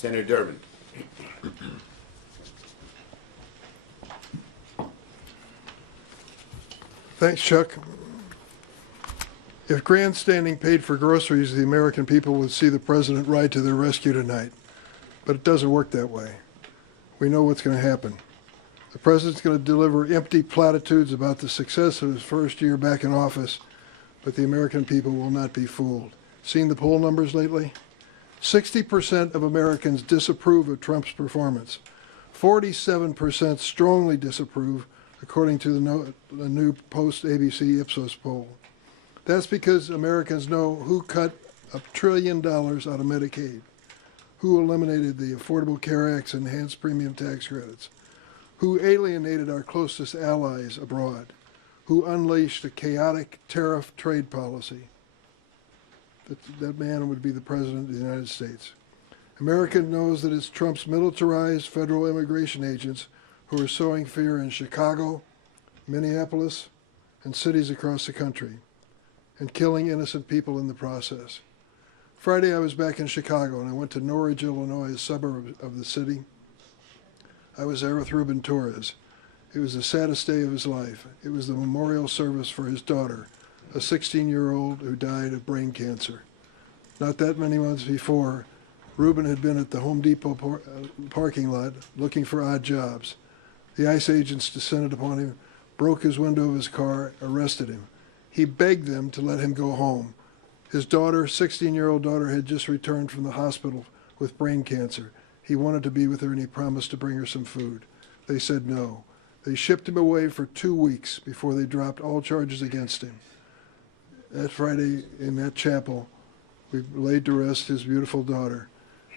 Senator Durbin. Thanks, Chuck. If grandstanding paid for groceries, the American people would see the president ride to their rescue tonight. But it doesn't work that way. We know what's going to happen. The president's going to deliver empty platitudes about the success of his first year back in office, but the American people will not be fooled. Seen the poll numbers lately? 60% of Americans disapprove of Trump's performance. 47% strongly disapprove, according to the new post-ABC Ipsos poll. That's because Americans know who cut $1 trillion out of Medicaid, who eliminated the Affordable Care Act's enhanced premium tax credits, who alienated our closest allies abroad, who unleashed a chaotic tariff trade policy. That man would be the president of the United States. America knows that it's Trump's militarized federal immigration agents who are sowing fear in Chicago, Minneapolis, and cities across the country, and killing innocent people in the process. Friday, I was back in Chicago, and I went to Norridge, Illinois, a suburb of the city. I was there with Ruben Torres. It was the saddest day of his life. It was the memorial service for his daughter, a 16-year-old who died of brain cancer. Not that many months before, Ruben had been at the Home Depot parking lot looking for odd jobs. The ICE agents descended upon him, broke his window of his car, arrested him. He begged them to let him go home. His daughter, 16-year-old daughter, had just returned from the hospital with brain cancer. He wanted to be with her, and he promised to bring her some food. They said no. They shipped him away for 2 weeks before they dropped all charges against him. That Friday, in that chapel, we laid to rest his beautiful daughter.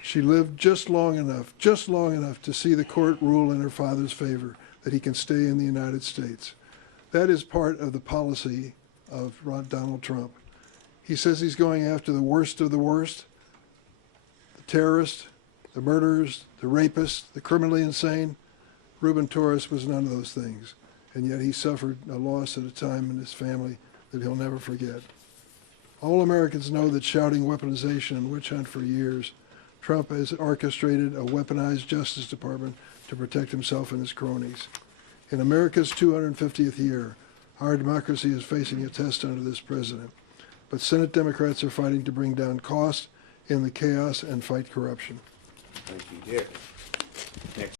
She lived just long enough to see the court rule in her father's favor that he can stay in the United States. That is part of the policy of Donald Trump. He says he's going after the worst of the worst, the terrorists, the murderers, the rapists, the criminally insane. Ruben Torres was none of those things, and yet he suffered a loss at a time in his family that he'll never forget. All Americans know that shouting weaponization and witch hunt for years, Trump has orchestrated a weaponized Justice Department to protect himself and his cronies. In America's 250th year, our democracy is facing a test under this president. But Senate Democrats are fighting to bring down costs in the chaos and fight corruption. Thank you, Dick. Next.